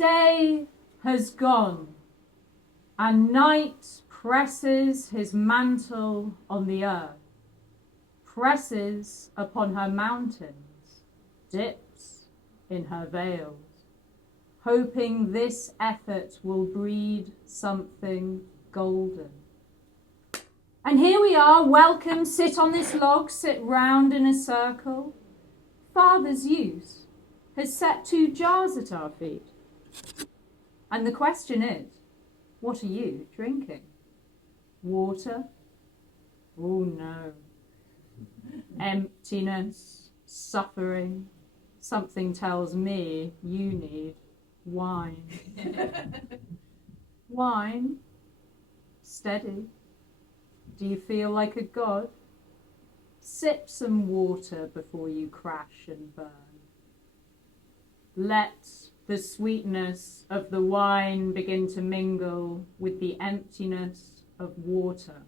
Day has gone, and night presses his mantle on the earth, presses upon her mountains, dips in her vales, hoping this effort will breed something golden. And here we are, welcome, sit on this log, sit round in a circle. Father's use has set 2 jars at our feet. And the question is, what are you drinking? Water? Oh no. Emptiness, suffering. Something tells me you need wine. Wine? Steady. Do you feel like a god? Sip some water before you crash and burn. Let the sweetness of the wine begin to mingle with the emptiness of water.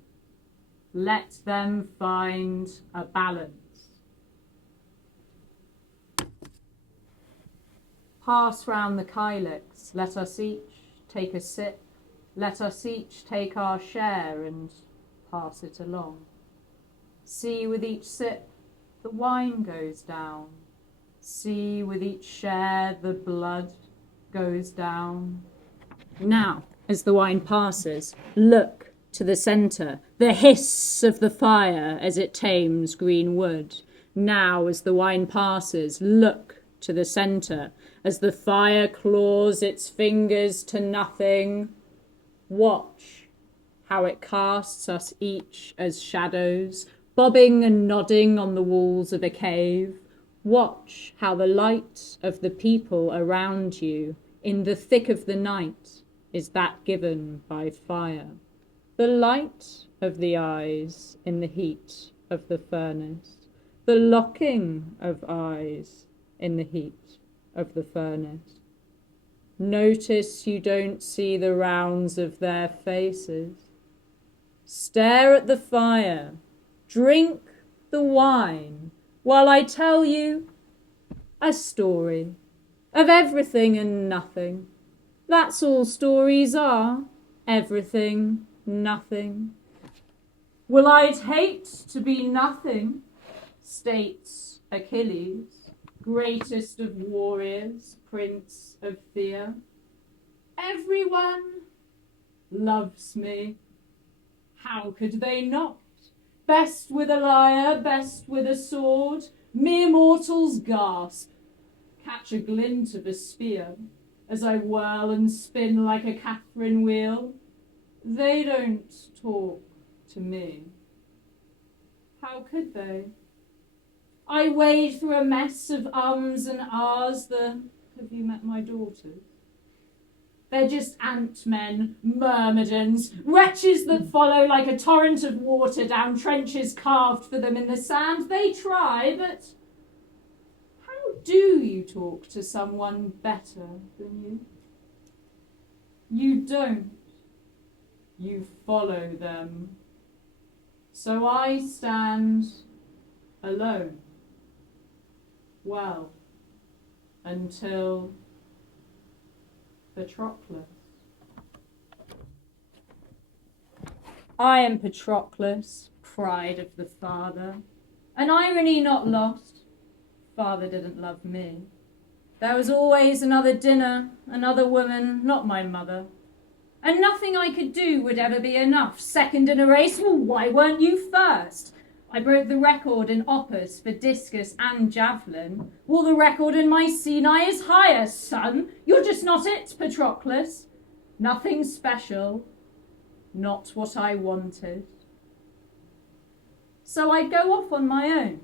Let them find a balance. Pass round the kylix. Let us each take a sip. Let us each take our share and pass it along. See, with each sip, the wine goes down. See, with each share, the blood goes down. Now, as the wine passes, look to the centre, the hiss of the fire as it tames green wood. Now, as the wine passes, look to the centre, as the fire claws its fingers to nothing. Watch how it casts us each as shadows, bobbing and nodding on the walls of a cave. Watch how the light of the people around you in the thick of the night is that given by fire. The light of the eyes in the heat of the furnace. The locking of eyes in the heat of the furnace. Notice you don't see the rounds of their faces. Stare at the fire. Drink the wine while I tell you a story of everything and nothing. That's all stories are. Everything, nothing. Well, I'd hate to be nothing, states Achilles, greatest of warriors, prince of fear. Everyone loves me. How could they not? Best with a lyre, best with a sword, mere mortals gasp, catch a glint of a spear as I whirl and spin like a Catherine wheel. They don't talk to me. How could they? I wade through a mess of ums and ahs, have you met my daughters? They're just ant-men, myrmidons, wretches that follow like a torrent of water down trenches carved for them in the sand. They try, but how do you talk to someone better than you? You don't. You follow them. So I stand alone. Well, until Patroclus. I am Patroclus, pride of the father. An irony not lost. Father didn't love me. There was always another dinner, another woman, not my mother. And nothing I could do would ever be enough. Second in a race, well, why weren't you first? I broke the record in opus for discus and javelin. Well, the record in my Sinai is higher, son. You're just not it, Patroclus. Nothing special. Not what I wanted. So I'd go off on my own.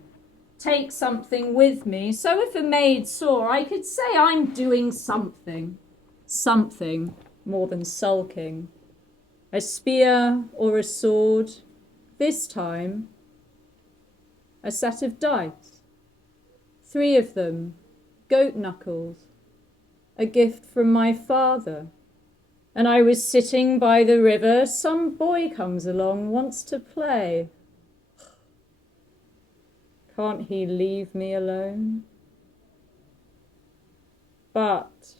Take something with me, so if a maid saw, I could say I'm doing something. Something more than sulking. A spear or a sword. This time, a set of dice. 3 of them, goat knuckles. A gift from my father. And I was sitting by the river. Some boy comes along, wants to play. Can't he leave me alone? But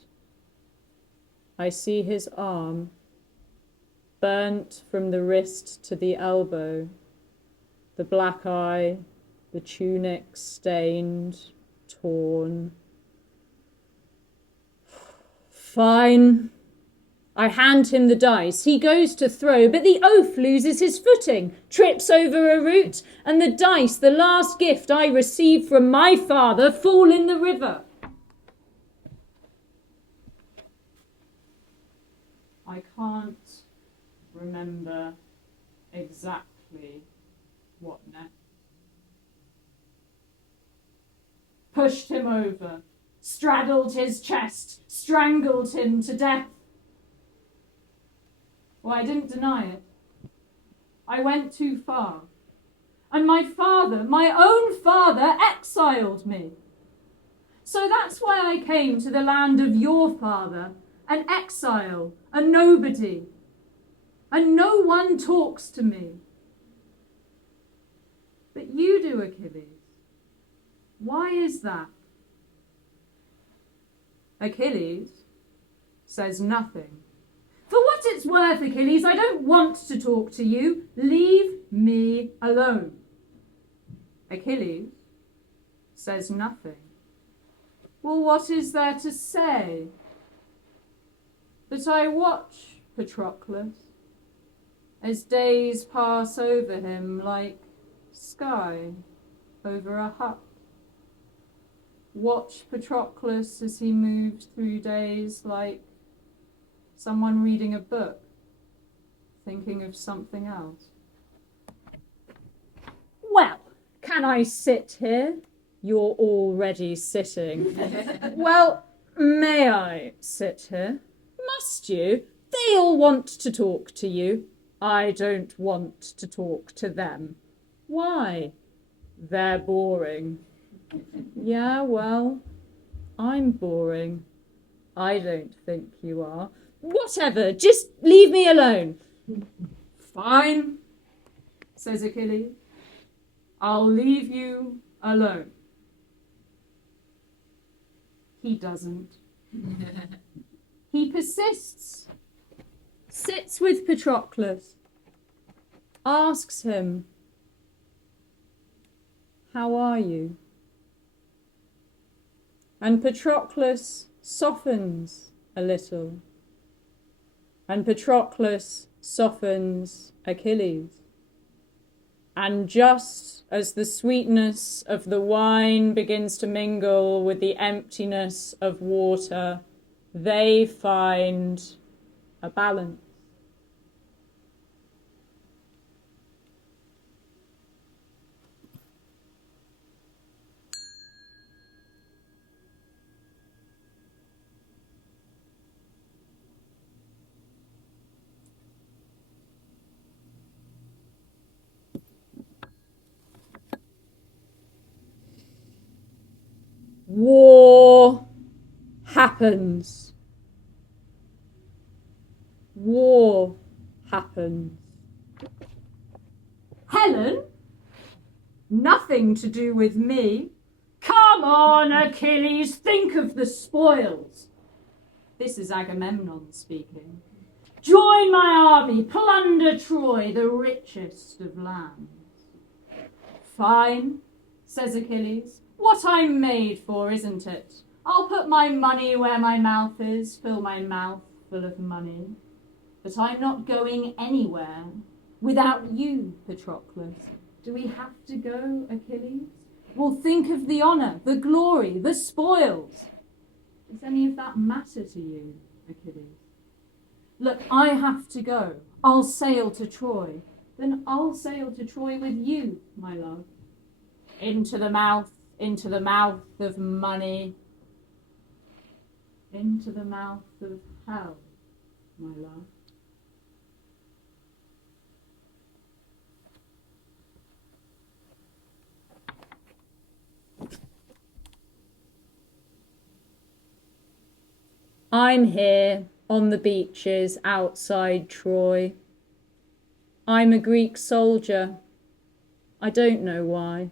I see his arm, burnt from the wrist to the elbow, the black eye, the tunic stained, torn. Fine. I hand him the dice. He goes to throw, but the oaf loses his footing, trips over a root, and the dice, the last gift I received from my father, fall in the river. I can't remember exactly what next. Pushed him over, straddled his chest, strangled him to death. Well, I didn't deny it. I went too far. And my father, my own father, exiled me. So that's why I came to the land of your father, an exile, a nobody. And no one talks to me. But you do, Achilles. Why is that? Achilles says nothing. For what it's worth, Achilles, I don't want to talk to you. Leave me alone. Achilles says nothing. Well, what is there to say? But I watch Patroclus as days pass over him like sky over a hut. Watch Patroclus as he moves through days like someone reading a book, thinking of something else. Well, can I sit here? You're already sitting. Well, may I sit here? Must you? They all want to talk to you. I don't want to talk to them. Why? They're boring. Yeah, well, I'm boring. I don't think you are. Whatever, just leave me alone. Fine, says Achilles. I'll leave you alone. He doesn't. He persists, sits with Patroclus, asks him, how are you? And Patroclus softens a little. And Patroclus softens Achilles. And just as the sweetness of the wine begins to mingle with the emptiness of water, they find a balance. War happens. War happens. Helen? Nothing to do with me. Come on, Achilles, think of the spoils. This is Agamemnon speaking. Join my army, plunder Troy, the richest of lands. Fine, says Achilles. What I'm made for, isn't it? I'll put my money where my mouth is, fill my mouth full of money. But I'm not going anywhere without you, Patroclus. Do we have to go, Achilles? Well, think of the honour, the glory, the spoils. Does any of that matter to you, Achilles? Look, I have to go. I'll sail to Troy. Then I'll sail to Troy with you, my love. Into the mouth of money. Into the mouth of hell, my love. I'm here on the beaches outside Troy. I'm a Greek soldier. I don't know why.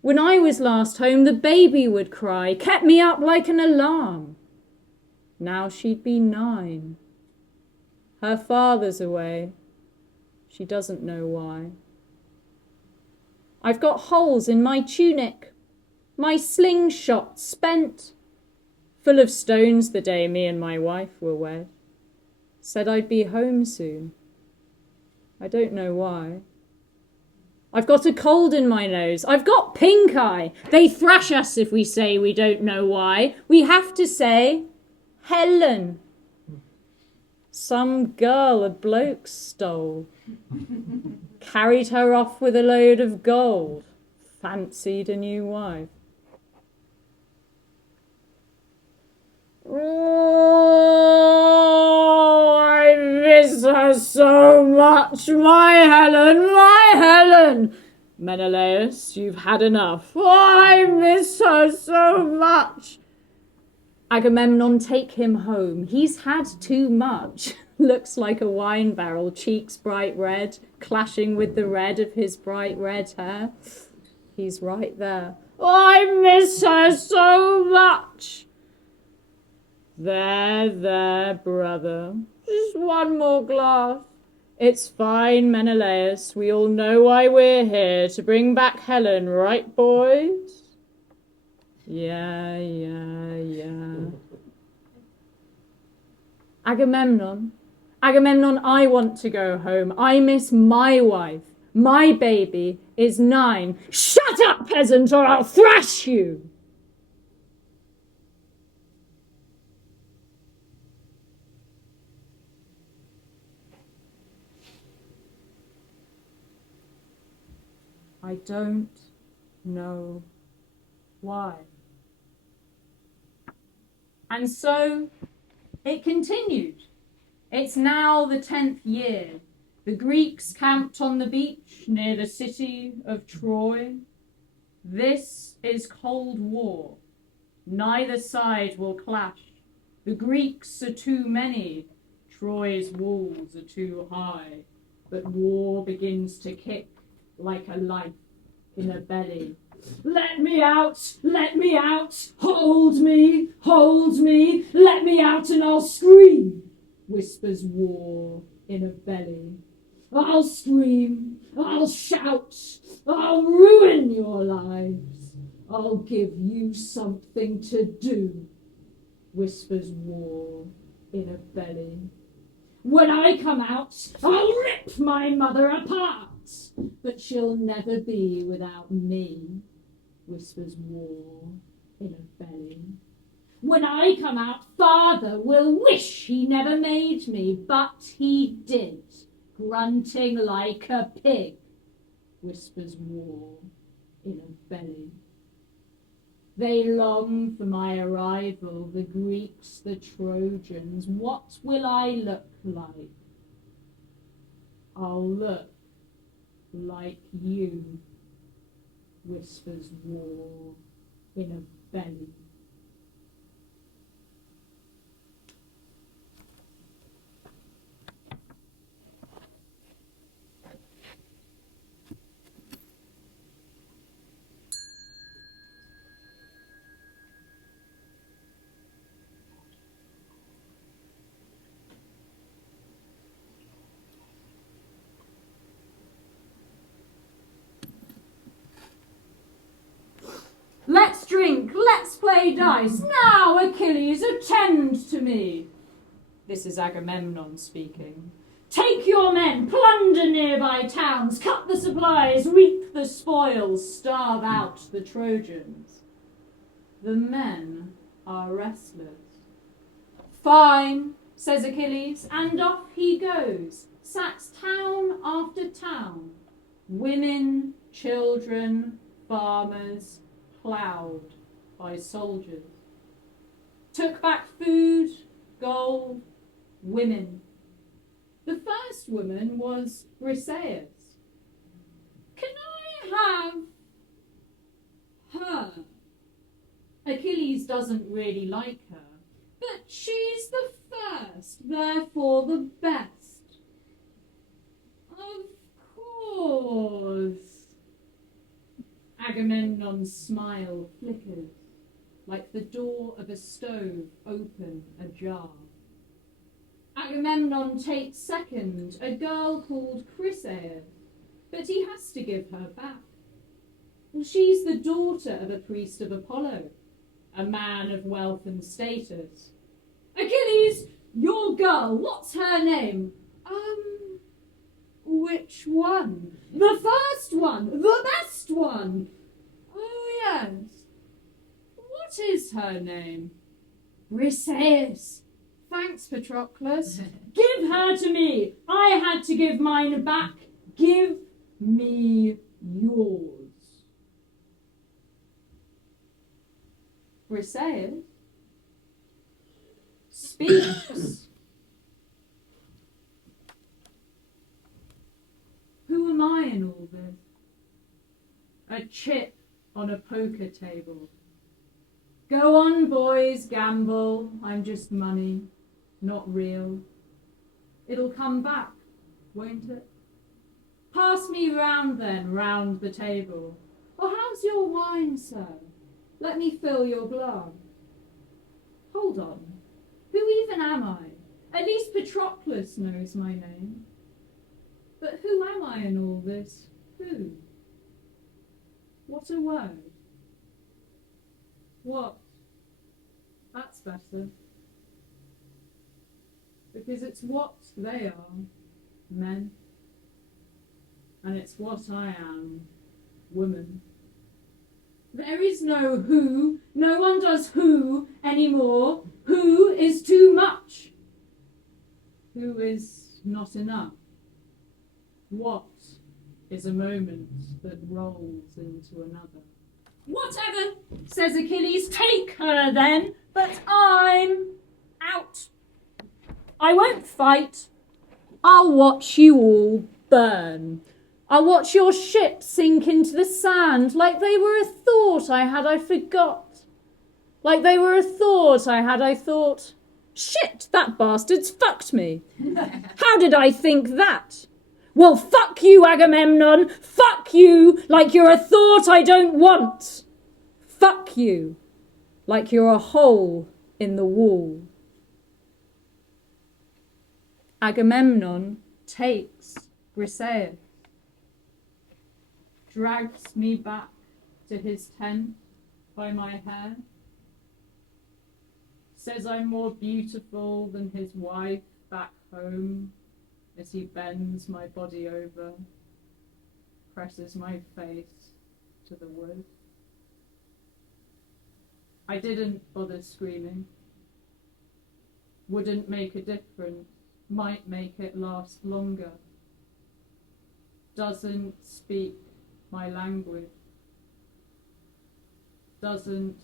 When I was last home, the baby would cry, kept me up like an alarm. Now she'd be 9. Her father's away. She doesn't know why. I've got holes in my tunic, my slingshot spent, full of stones the day me and my wife were wed. Said I'd be home soon. I don't know why. I've got a cold in my nose. I've got pink eye. They thrash us if we say we don't know why. We have to say, Helen. Some girl a bloke stole. Carried her off with a load of gold. Fancied a new wife. Oh, I miss her so much, my Helen. Menelaus, you've had enough. Oh, I miss her so much. Agamemnon, take him home. He's had too much. Looks like a wine barrel, cheeks bright red, clashing with the red of his bright red hair. He's right there. Oh, I miss her so much. There, brother. Just one more glass. It's fine, Menelaus. We all know why we're here, to bring back Helen, right, boys? Yeah. Agamemnon, I want to go home. I miss my wife. My baby is 9. Shut up, peasant, or I'll thrash you. I don't know why. And so it continued. It's now the 10th year. The Greeks camped on the beach near the city of Troy. This is Cold War. Neither side will clash. The Greeks are too many. Troy's walls are too high. But war begins to kick like a life in a belly. Let me out, hold me, let me out and I'll scream, whispers war in a belly. I'll scream, I'll shout, I'll ruin your lives, I'll give you something to do, whispers war in a belly. When I come out, I'll rip my mother apart, but she'll never be without me, whispers war in a belly. When I come out, father will wish he never made me, but he did, grunting like a pig, whispers war in a belly. They long for my arrival, the Greeks, the Trojans. What will I look like? I'll look like you, whispers war in a belly. Let's drink, let's play dice. Now, Achilles, attend to me. This is Agamemnon speaking. Take your men, plunder nearby towns, cut the supplies, reap the spoils, starve out the Trojans. The men are restless. Fine, says Achilles, and off he goes, sacks town after town. Women, children, farmers, plowed by soldiers. Took back food, gold, women. The first woman was Briseis. Can I have her? Achilles doesn't really like her, but she's the first, therefore the best. Of course. Agamemnon's smile flickers. like the door of a stove open ajar. Agamemnon takes second, a girl called Chryseis, but he has to give her back. Well, she's the daughter of a priest of Apollo, a man of wealth and status. Achilles, your girl, what's her name? Which one? The first one, the best one. Oh, yes. What is her name? Chryseis. Thanks, Patroclus. Give her to me. I had to give mine back. Give me yours. Chryseis speaks. Who am I in all this? A chip on a poker table. Go on, boys, gamble. I'm just money, not real. It'll come back, won't it? Pass me round then, round the table. Or how's your wine, sir? Let me fill your glass. Hold on. Who even am I? At least Patroclus knows my name. But who am I in all this? Who? What a word. What? That's better. Because it's what they are, men. And it's what I am, woman. There is no who. No one does who anymore. Who is too much. Who is not enough. What is a moment that rolls into another? Whatever, says Achilles, take her then, but I'm out. I won't fight. I'll watch you all burn. I'll watch your ship sink into the sand like they were a thought I forgot. Like they were a thought I thought. Shit, that bastard's fucked me. How did I think that? Well, fuck you, Agamemnon. Fuck you like you're a thought I don't want. Fuck you like you're a hole in the wall. Agamemnon takes Chryseis, drags me back to his tent by my hair, says I'm more beautiful than his wife back home as he bends my body over, presses my face to the wood. I didn't bother screaming. Wouldn't make a difference, might make it last longer. Doesn't speak my language. Doesn't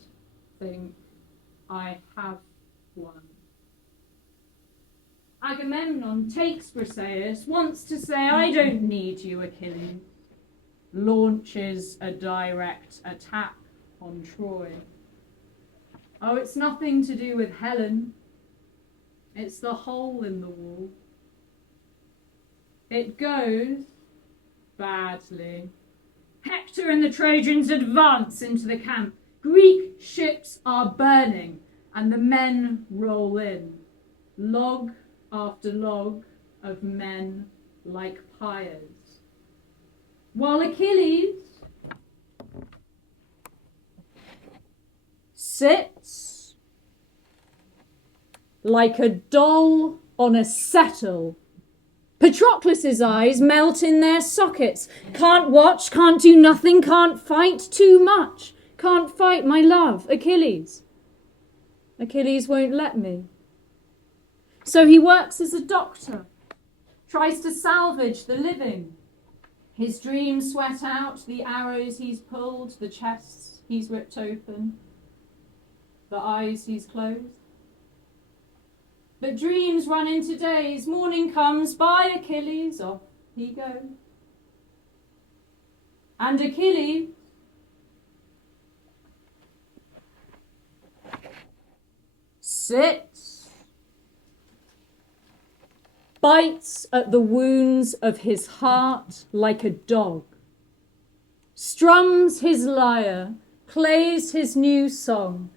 think I have one. Agamemnon takes Chryseis, wants to say, I don't need you, Achilles. Launches a direct attack on Troy. Oh, it's nothing to do with Helen. It's the hole in the wall. It goes badly. Hector and the Trojans advance into the camp. Greek ships are burning, and the men roll in. Log after log of men like pyres. While Achilles sits like a doll on a settle. Patroclus's eyes melt in their sockets. Can't watch, can't do nothing, can't fight, too much. Can't fight, my love, Achilles. Achilles won't let me. So he works as a doctor, tries to salvage the living. His dreams sweat out, the arrows he's pulled, the chests he's ripped open, the eyes he's closed. But dreams run into days, morning comes, by Achilles, off he goes. And Achilles sits, bites at the wounds of his heart like a dog, strums his lyre, plays his new song,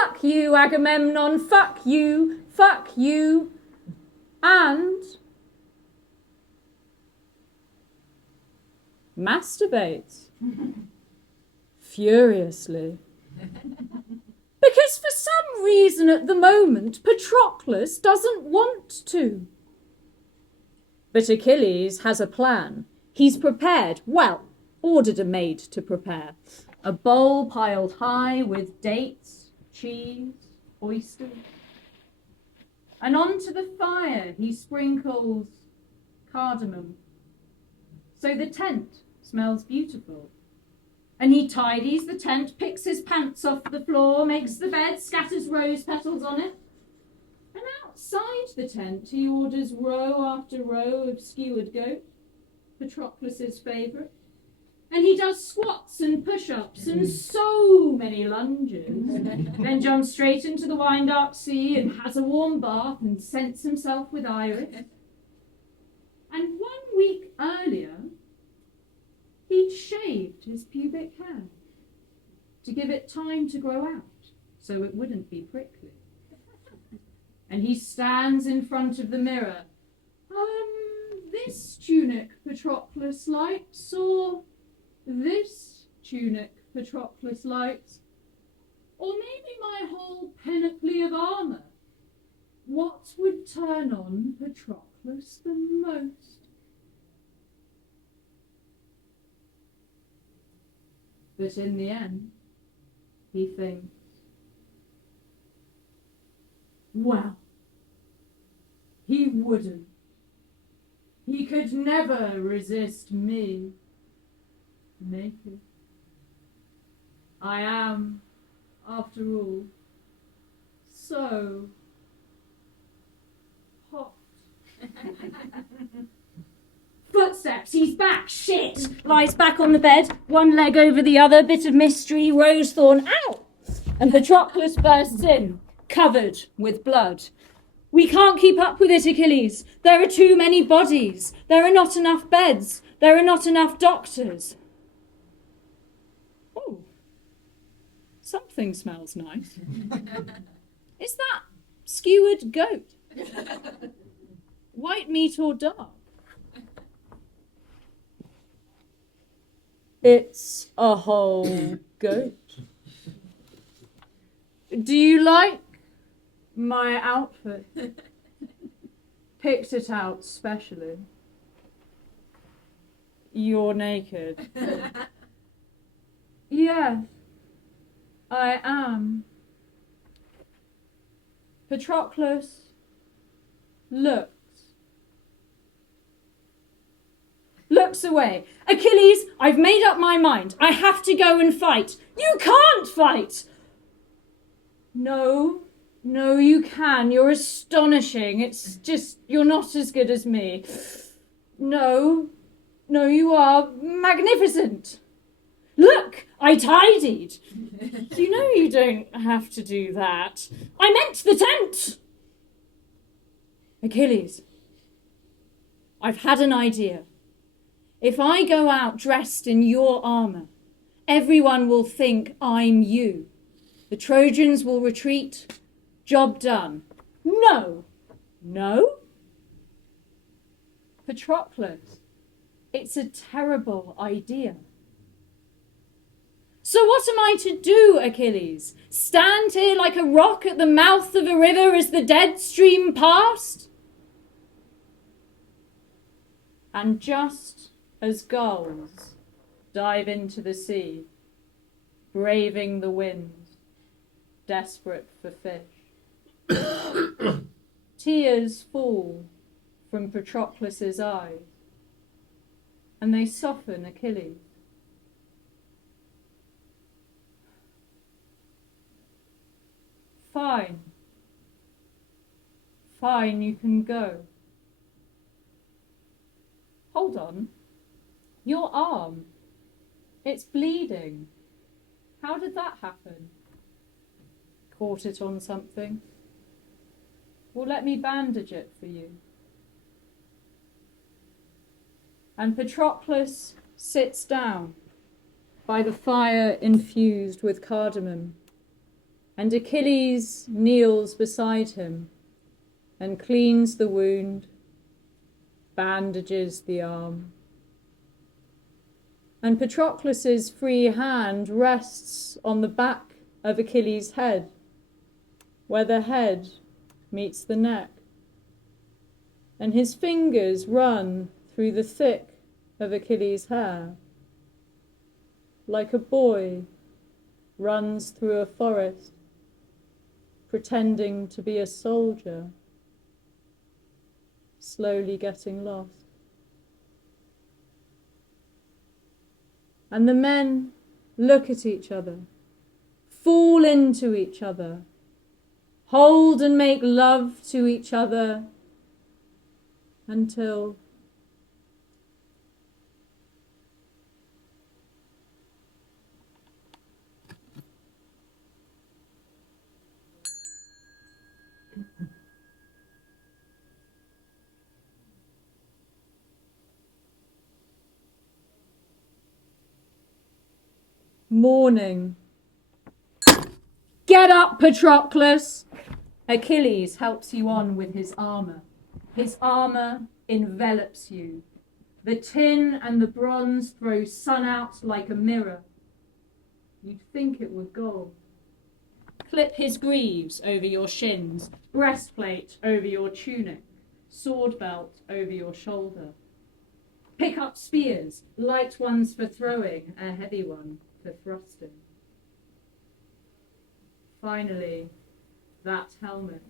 fuck you, Agamemnon, fuck you, and masturbates furiously. Because for some reason at the moment, Patroclus doesn't want to. But Achilles has a plan. He's prepared, well, ordered a maid to prepare. A bowl piled high with dates, cheese, oysters. And onto the fire he sprinkles cardamom. So the tent smells beautiful. And he tidies the tent, picks his pants off the floor, makes the bed, scatters rose petals on it. And outside the tent he orders row after row of skewered goat, Patroclus's favourite. And he does squats and push-ups and so many lunges, then jumps straight into the wine-dark sea and has a warm bath and scents himself with iris. And 1 week earlier, he'd shaved his pubic hair to give it time to grow out so it wouldn't be prickly. And he stands in front of the mirror. This tunic Patroclus likes, or this tunic Patroclus likes, or maybe my whole panoply of armour. What would turn on Patroclus the most? But in the end, he thinks, well, he wouldn't. He could never resist me, naked. I am, after all, so hot. Footsteps, he's back, shit! Lies back on the bed, one leg over the other, bit of mystery, rose thorn, ow! And Patroclus bursts in, covered with blood. We can't keep up with it, Achilles. There are too many bodies. There are not enough beds. There are not enough doctors. Oh, something smells nice. Is that skewered goat? White meat or dark? It's a whole goat. Do you like my outfit? Picked it out specially. You're naked. Yes, I am. Patroclus looks away. Achilles, I've made up my mind. I have to go and fight. You can't fight! No, you can. You're astonishing. It's just, you're not as good as me. No, you are magnificent. Look, I tidied. You know you don't have to do that. I meant the tent. Achilles, I've had an idea. If I go out dressed in your armour, everyone will think I'm you. The Trojans will retreat. Job done. No. Patroclus, it's a terrible idea. So what am I to do, Achilles? Stand here like a rock at the mouth of a river as the dead stream past? And just as gulls dive into the sea, braving the wind, desperate for fish, tears fall from Patroclus's eyes, and they soften Achilles. Fine, you can go. Hold on. Your arm. It's bleeding. How did that happen? Caught it on something? Well, let me bandage it for you. And Patroclus sits down by the fire infused with cardamom And Achilles kneels beside him and cleans the wound, bandages the arm. And Patroclus's free hand rests on the back of Achilles' head, where the head meets the neck. And his fingers run through the thick of Achilles' hair, like a boy runs through a forest, pretending to be a soldier, slowly getting lost. And the men look at each other, fall into each other, hold and make love to each other until morning. Get up, Patroclus! Achilles helps you on with his armour. His armour envelops you. The tin and the bronze throw sun out like a mirror. You'd think it were gold. Clip his greaves over your shins, breastplate over your tunic, sword belt over your shoulder. Pick up spears, light ones for throwing, a heavy one for thrusting. Finally, that helmet.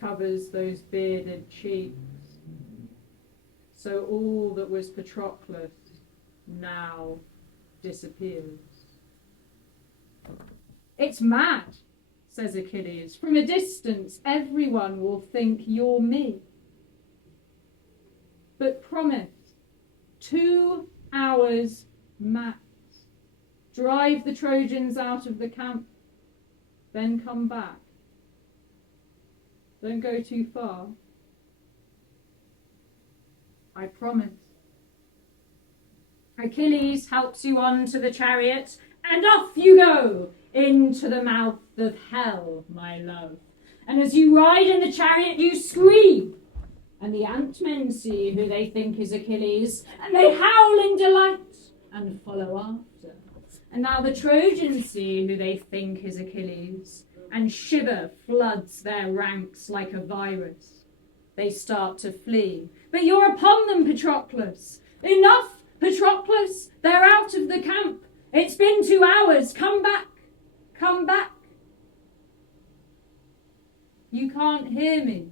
Covers those bearded cheeks. So all that was Patroclus now disappears. It's mad, says Achilles. From a distance, everyone will think you're me. But promise, 2 hours max. Drive the Trojans out of the camp, then come back. Don't go too far. I promise. Achilles helps you on to the chariot, and off you go into the mouth of hell, my love. And as you ride in the chariot, you scream. And the ant-men see who they think is Achilles, and they howl in delight and follow after. And now the Trojans see who they think is Achilles, and shiver floods their ranks like a virus. They start to flee. But you're upon them, Patroclus. Enough, Patroclus. They're out of the camp. It's been 2 hours. Come back. Come back. You can't hear me.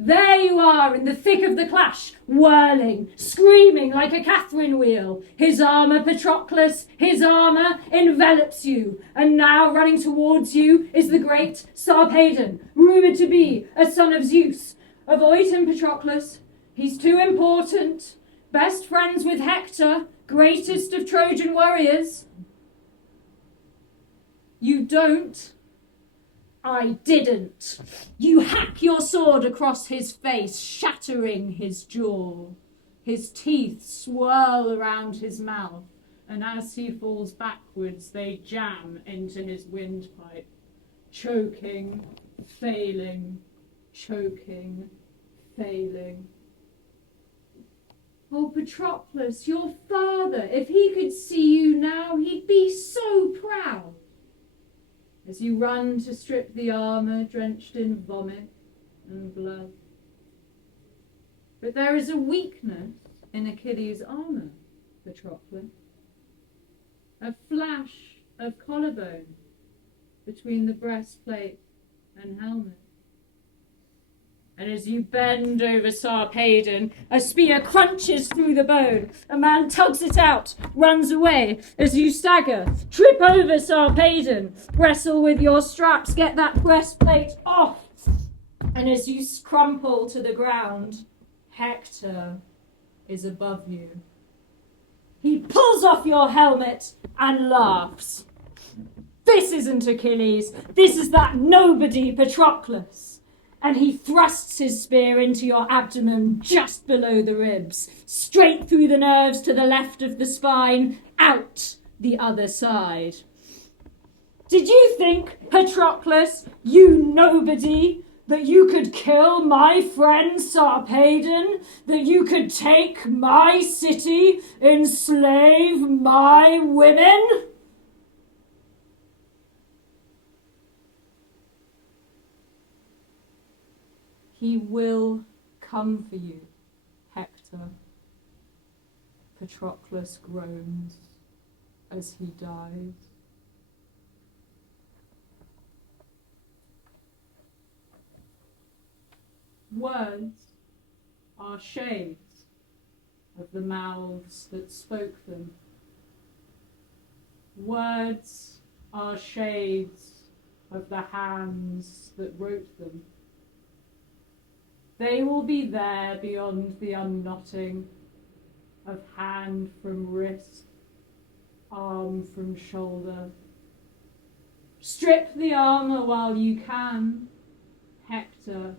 There you are in the thick of the clash, whirling, screaming like a Catherine wheel. His armour, Patroclus, his armour envelops you. And now running towards you is the great Sarpedon, rumoured to be a son of Zeus. Avoid him, Patroclus. He's too important. Best friends with Hector, greatest of Trojan warriors. You don't. I didn't. You hack your sword across his face, shattering his jaw. His teeth swirl around his mouth, and as he falls backwards, they jam into his windpipe, choking, failing, choking, failing. Oh, Patroclus, your father, if he could see you now, he'd be so proud. As you run to strip the armour drenched in vomit and blood. But there is a weakness in Achilles' armour, Patroclus. A flash of collarbone between the breastplate and helmet. And as you bend over Sarpedon, a spear crunches through the bone. A man tugs it out, runs away. As you stagger, trip over Sarpedon, wrestle with your straps, get that breastplate off. And as you crumple to the ground, Hector is above you. He pulls off your helmet and laughs. This isn't Achilles. This is that nobody Patroclus. and he thrusts his spear into your abdomen just below the ribs, straight through the nerves to the left of the spine, out the other side. Did you think, Patroclus, you nobody, that you could kill my friend Sarpedon, that you could take my city, enslave my women? He will come for you, Hector. Patroclus groans as he dies. Words are shades of the mouths that spoke them. Words are shades of the hands that wrote them. They will be there beyond the unknotting of hand from wrist, arm from shoulder. Strip the armour while you can, Hector.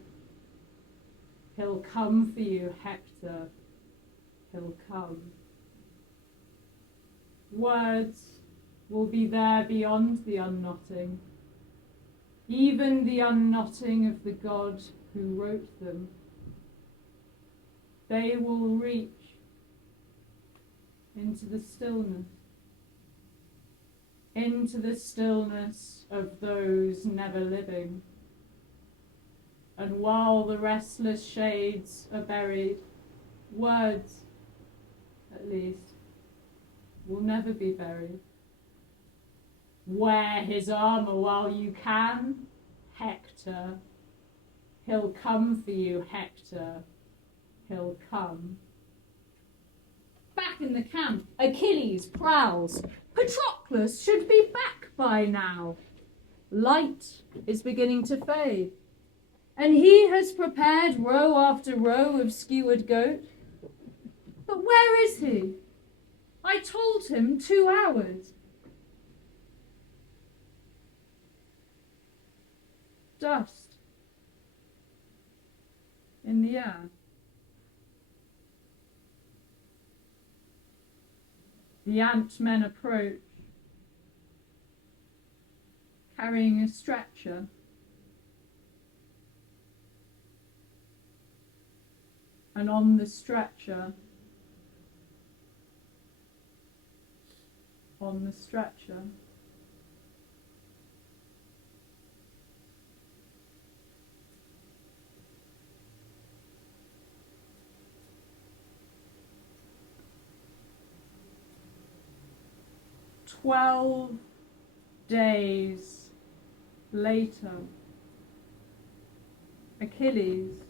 He'll come for you, Hector. He'll come. Words will be there beyond the unknotting, even the unknotting of the God who wrote them. They will reach into the stillness of those never living. And while the restless shades are buried, words, at least, will never be buried. Wear his armour while you can, Hector. He'll come for you, Hector. He'll come. Back in the camp, Achilles prowls. Patroclus should be back by now. Light is beginning to fade, and he has prepared row after row of skewered goat. But where is he? I told him 2 hours. Dust in the air. The ant-men approach, carrying a stretcher. And on the stretcher, "12 days later, Achilles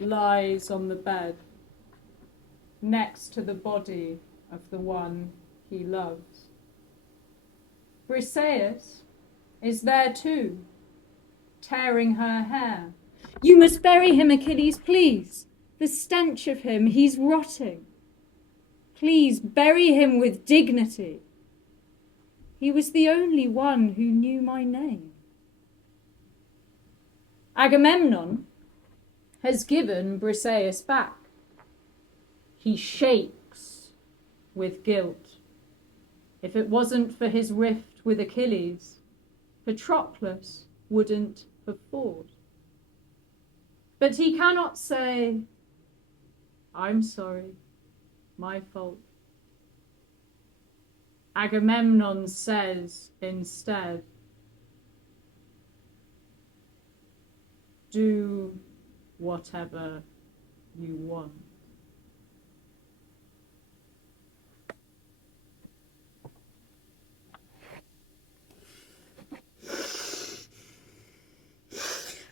lies on the bed next to the body of the one he loves. Briseis is there too, tearing her hair. You must bury him, Achilles, please. The stench of him, he's rotting. Please bury him with dignity. He was the only one who knew my name. Agamemnon has given Briseis back. He shakes with guilt. If it wasn't for his rift with Achilles, Patroclus wouldn't have fought. But he cannot say, "I'm sorry, my fault." Agamemnon says instead, "Do whatever you want."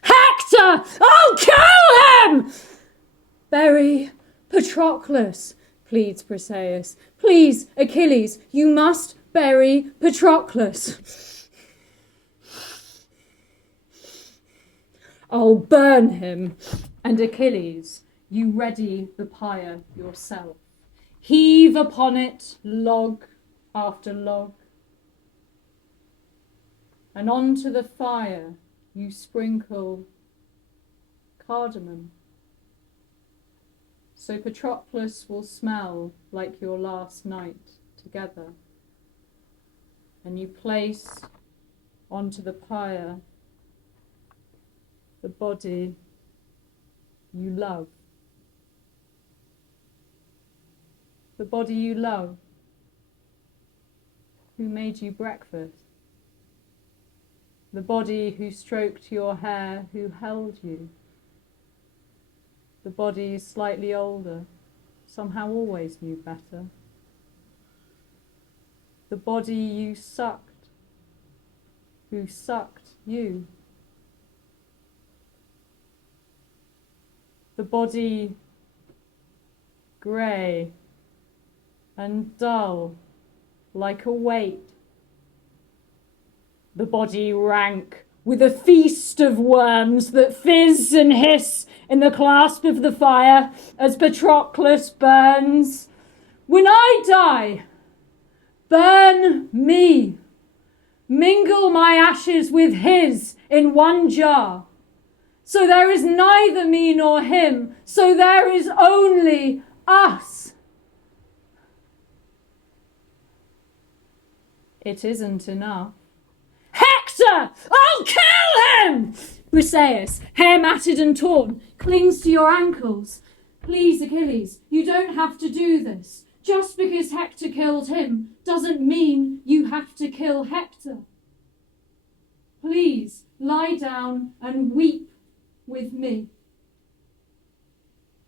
Hector! I'll kill him! Bury Patroclus, pleads Briseis. Please, Achilles, you must bury Patroclus. I'll burn him. And Achilles, you ready the pyre yourself. Heave upon it log after log, and onto the fire you sprinkle cardamom. So Patroclus will smell like your last night together. And you place onto the pyre the body you love. The body you love, who made you breakfast. The body who stroked your hair, who held you. The body slightly older, somehow always knew better. The body you sucked, who sucked you. The body grey and dull like a weight. The body rank with a feast of worms that fizz and hiss in the clasp of the fire as Patroclus burns. When I die, burn me. Mingle my ashes with his in one jar. So there is neither me nor him, so there is only us. It isn't enough. Hector! I'll kill him! Briseis, hair matted and torn, clings to your ankles. Please, Achilles, you don't have to do this. Just because Hector killed him doesn't mean you have to kill Hector. Please, lie down and weep with me.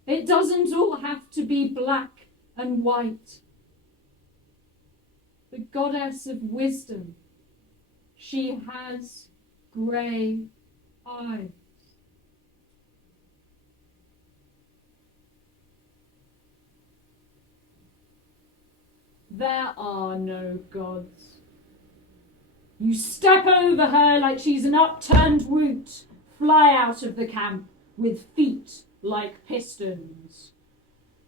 It doesn't all have to be black and white. The goddess of wisdom, she has grey eyes. There are no gods. You step over her like she's an upturned root, fly out of the camp with feet like pistons.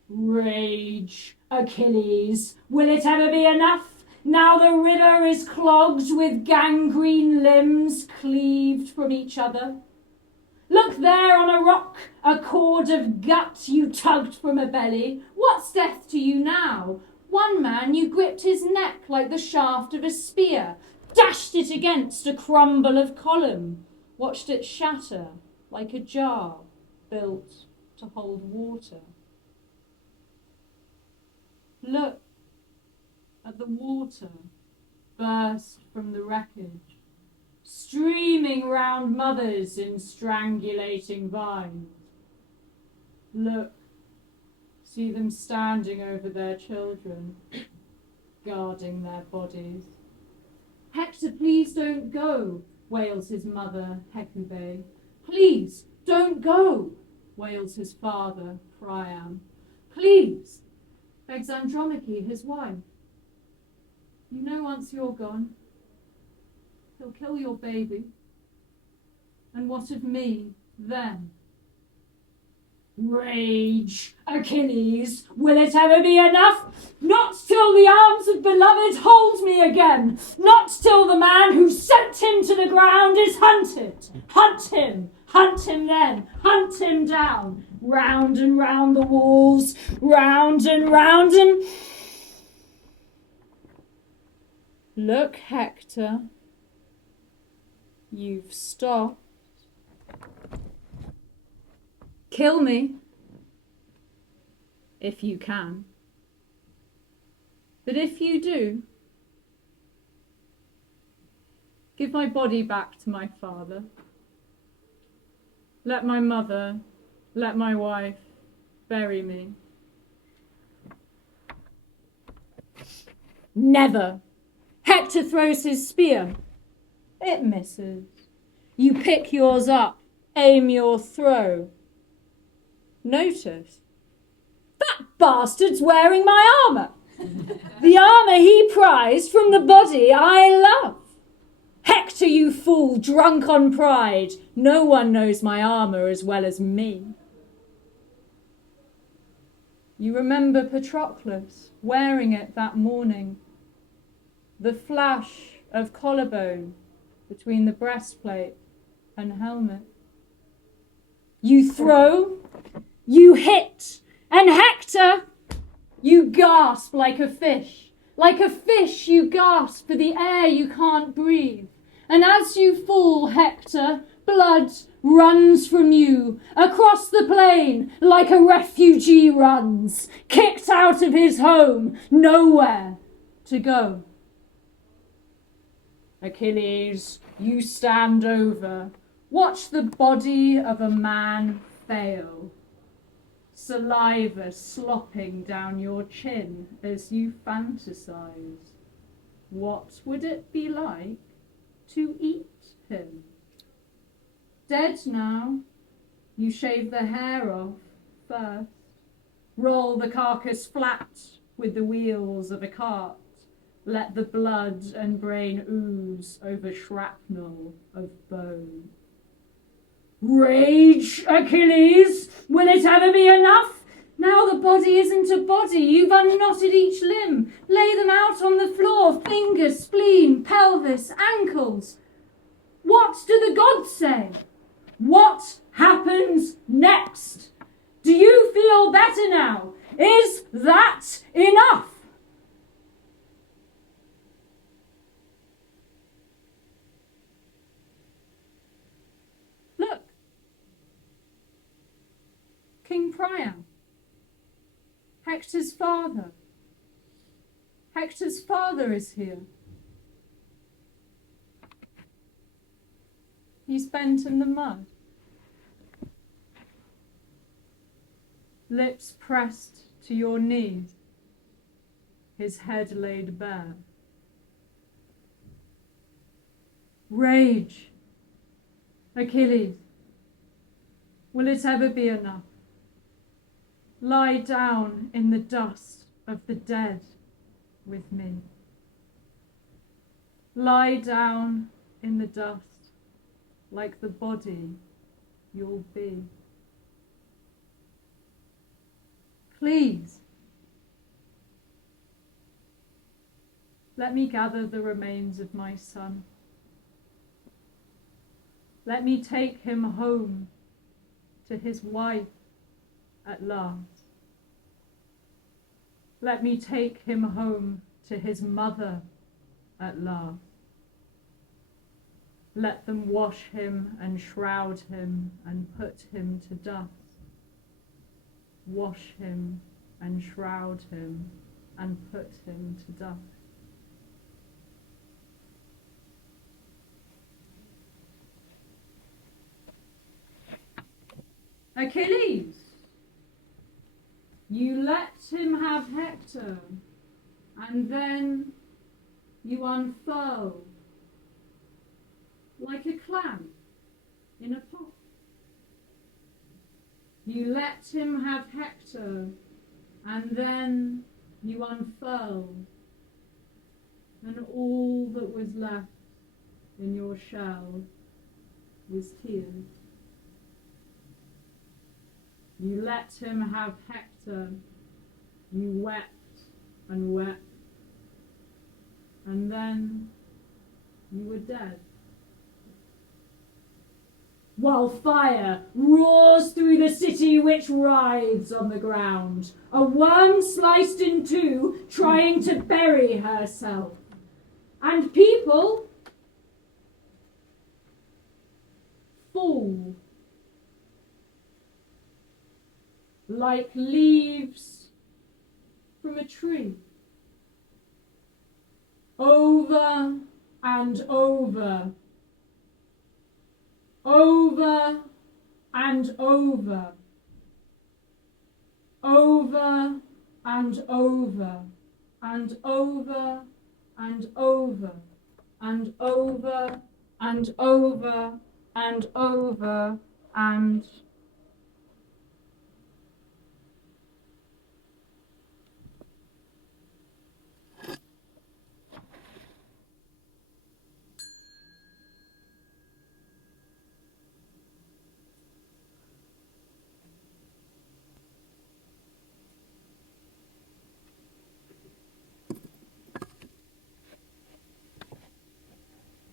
Rage, Achilles, will it ever be enough? Now the river is clogged with gangrene limbs cleaved from each other. Look there on a rock, a cord of gut you tugged from a belly. What's death to you now? One man you gripped his neck like the shaft of a spear, dashed it against a crumble of column, watched it shatter like a jar built to hold water. Look at the water burst from the wreckage, streaming round mothers in strangulating vines. Look, see them standing over their children, guarding their bodies. Hector, please don't go, wails his mother, Hecuba. Please don't go, wails his father, Priam. Please, begs Andromache, his wife. You know once you're gone, he'll kill your baby. And what of me then? Rage, Achilles, will it ever be enough? Not till the arms of beloved hold me again. Not till the man who sent him to the ground is hunted. Hunt him then, hunt him down. Round and round the walls, round and... Look, Hector, you've stopped. Kill me, if you can. But if you do, give my body back to my father. Let my mother, let my wife bury me. Never. Hector throws his spear. It misses. You pick yours up, aim your throw. Notice, that bastard's wearing my armour. The armour he prized from the body I love. Hector, you fool, drunk on pride. No one knows my armour as well as me. You remember Patroclus wearing it that morning. The flash of collarbone between the breastplate and helmet. You throw, you hit, and Hector, you gasp like a fish. Like a fish, you gasp for the air you can't breathe. And as you fall, Hector, blood runs from you across the plain like a refugee runs, kicked out of his home, nowhere to go. Achilles, you stand over, watch the body of a man fail. Saliva slopping down your chin as you fantasize. What would it be like to eat him? Dead now, you shave the hair off first, roll the carcass flat with the wheels of a cart, let the blood and brain ooze over shrapnel of bone. Rage, Achilles! Will it ever be enough? Now the body isn't a body. You've unknotted each limb. Lay them out on the floor. Fingers, spleen, pelvis, ankles. What do the gods say? What happens next? Do you feel better now? Is that enough? Look. King Priam. Hector's father. Hector's father is here. He's bent in the mud. Lips pressed to your knees. His head laid bare. Rage. Achilles. Will it ever be enough? Lie down in the dust of the dead with me. Lie down in the dust like the body you'll be. Please, let me gather the remains of my son. Let me take him home to his wife at last. Let me take him home to his mother at last. Let them wash him and shroud him and put him to dust. Wash him and shroud him and put him to dust. Achilles, you let him have Hector, and then you unfurl like a clam in a pot. You let him have Hector, and then you unfurl, and all that was left in your shell was tears. You let him have Hector, you wept and wept, and then you were dead. While fire roars through the city which writhes on the ground, a worm sliced in two trying to bury herself, and people fall like leaves from a tree, over and over, over and over, over and over, and over and over, and over and over and over and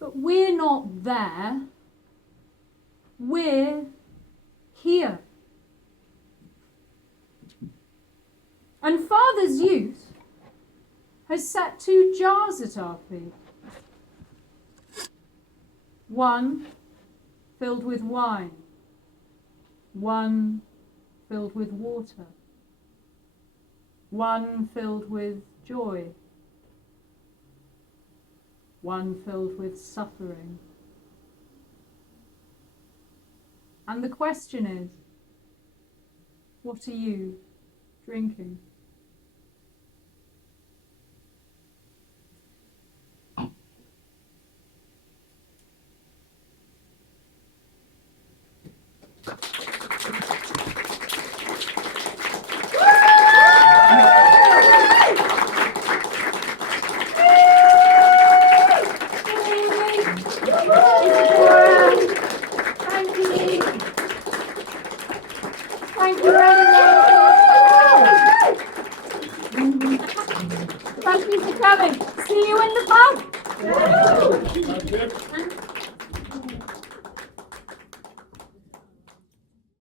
but we're not there. We're here. And Father's youth has set 2 jars at our feet. One filled with wine, one filled with water, one filled with joy, one filled with suffering. And the question is, what are you drinking? Thank you for coming. See you in the pub. That's it.